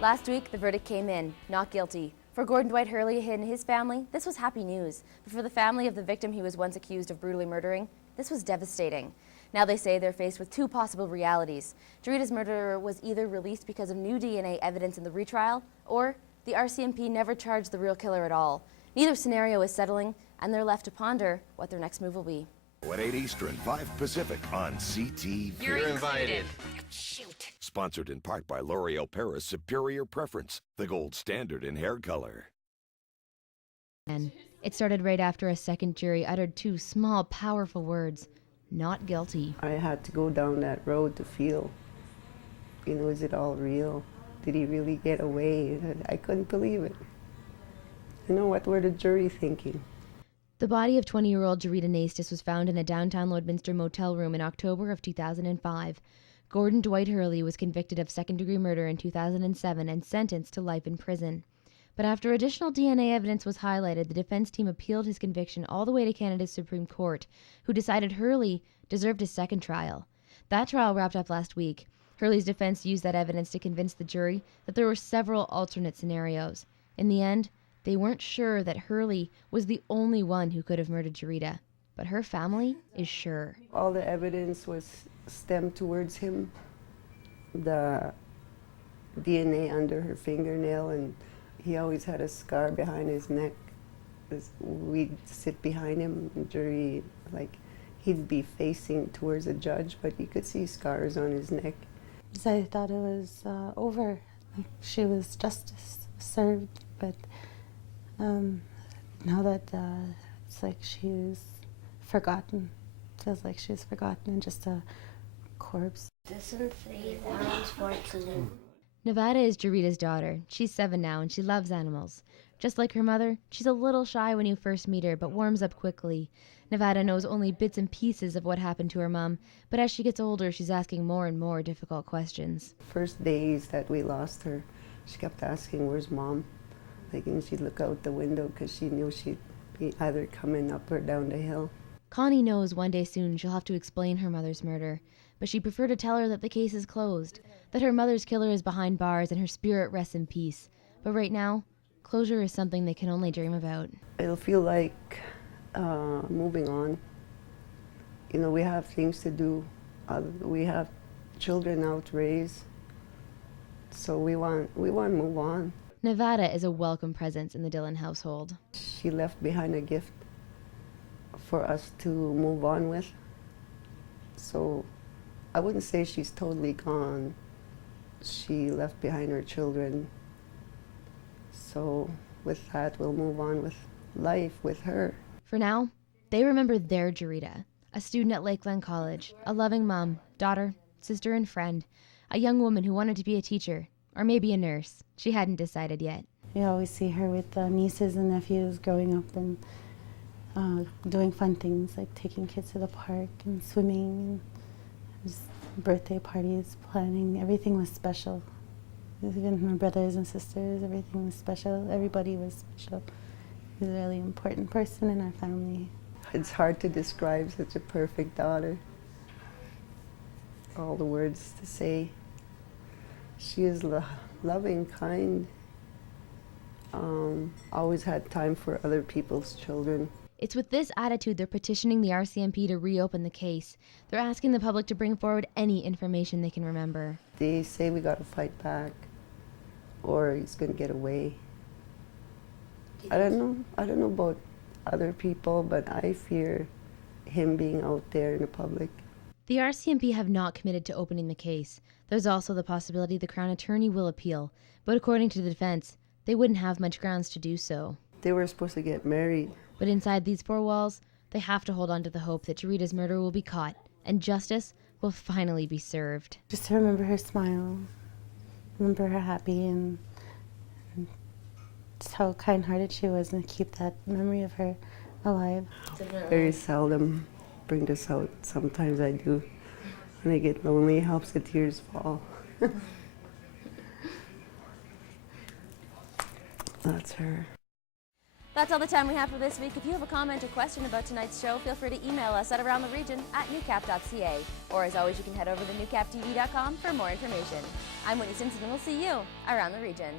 Last week, the verdict came in, not guilty. For Gordon Dwight Hurley and his family, this was happy news. But for the family of the victim he was once accused of brutally murdering, this was devastating. Now they say they're faced with two possible realities. Jarita's murderer was either released because of new DNA evidence in the retrial, or the RCMP never charged the real killer at all. Neither scenario is settling, and they're left to ponder what their next move will be. At 8 Eastern, 5 Pacific on CTV. You're invited. Shoot. Sponsored in part by L'Oreal Paris Superior Preference, the gold standard in hair color. It started right after a second jury uttered two small, powerful words: not guilty. I had to go down that road to feel, is it all real? Did he really get away? I couldn't believe it. What were the jury thinking? The body of 20-year-old Jarita Naistus was found in a downtown Lloydminster motel room in October of 2005. Gordon Dwight Hurley was convicted of second-degree murder in 2007 and sentenced to life in prison. But after additional DNA evidence was highlighted, the defense team appealed his conviction all the way to Canada's Supreme Court, who decided Hurley deserved a second trial. That trial wrapped up last week. Hurley's defense used that evidence to convince the jury that there were several alternate scenarios. In the end, they weren't sure that Hurley was the only one who could have murdered Jarita, but her family is sure. All the evidence was stemmed towards him. The DNA under her fingernail, and he always had a scar behind his neck. We'd sit behind him, and jury, he'd be facing towards a judge, but you could see scars on his neck. I thought it was over, she was justice served, but now that it's like she's forgotten. Feels like she's forgotten and just a corpse. Nevada is Jarita's daughter. She's 7 now and she loves animals. Just like her mother, she's a little shy when you first meet her, but warms up quickly. Nevada knows only bits and pieces of what happened to her mom, but as she gets older, she's asking more and more difficult questions. First days that we lost her, she kept asking, "Where's Mom?" And she'd look out the window because she knew she'd be either coming up or down the hill. Connie knows one day soon she'll have to explain her mother's murder, but she'd prefer to tell her that the case is closed, that her mother's killer is behind bars and her spirit rests in peace. But right now, closure is something they can only dream about. It'll feel like moving on. We have things to do. We have children now to raise, so we want to move on. Nevada is a welcome presence in the Dillon household. She left behind a gift for us to move on with. So I wouldn't say she's totally gone. She left behind her children. So with that, we'll move on with life with her. For now, they remember their Jarita, a student at Lakeland College, a loving mom, daughter, sister, and friend, a young woman who wanted to be a teacher, or maybe a nurse. She hadn't decided yet. You always see her with nieces and nephews growing up and doing fun things like taking kids to the park and swimming, and just birthday parties, planning. Everything was special. Even my brothers and sisters, everything was special. Everybody was special. She was a really important person in our family. It's hard to describe such a perfect daughter. All the words to say. She is loving, kind, always had time for other people's children. It's with this attitude they're petitioning the RCMP to reopen the case. They're asking the public to bring forward any information they can remember. They say we got to fight back, or he's going to get away. I don't know about other people, but I fear him being out there in the public. The RCMP have not committed to opening the case. There's also the possibility the Crown Attorney will appeal, but according to the defense, they wouldn't have much grounds to do so. They were supposed to get married. But inside these four walls, they have to hold on to the hope that Jarita's murder will be caught and justice will finally be served. Just to remember her smile, remember her happy, and just how kind-hearted she was, and keep that memory of her alive. Very seldom bring this out. Sometimes I do. When I get lonely, it helps the tears fall. That's her. That's all the time we have for this week. If you have a comment or question about tonight's show, feel free to email us at aroundtheregion@newcap.ca. Or as always, you can head over to newcaptv.com for more information. I'm Whitney Simpson, and we'll see you around the region.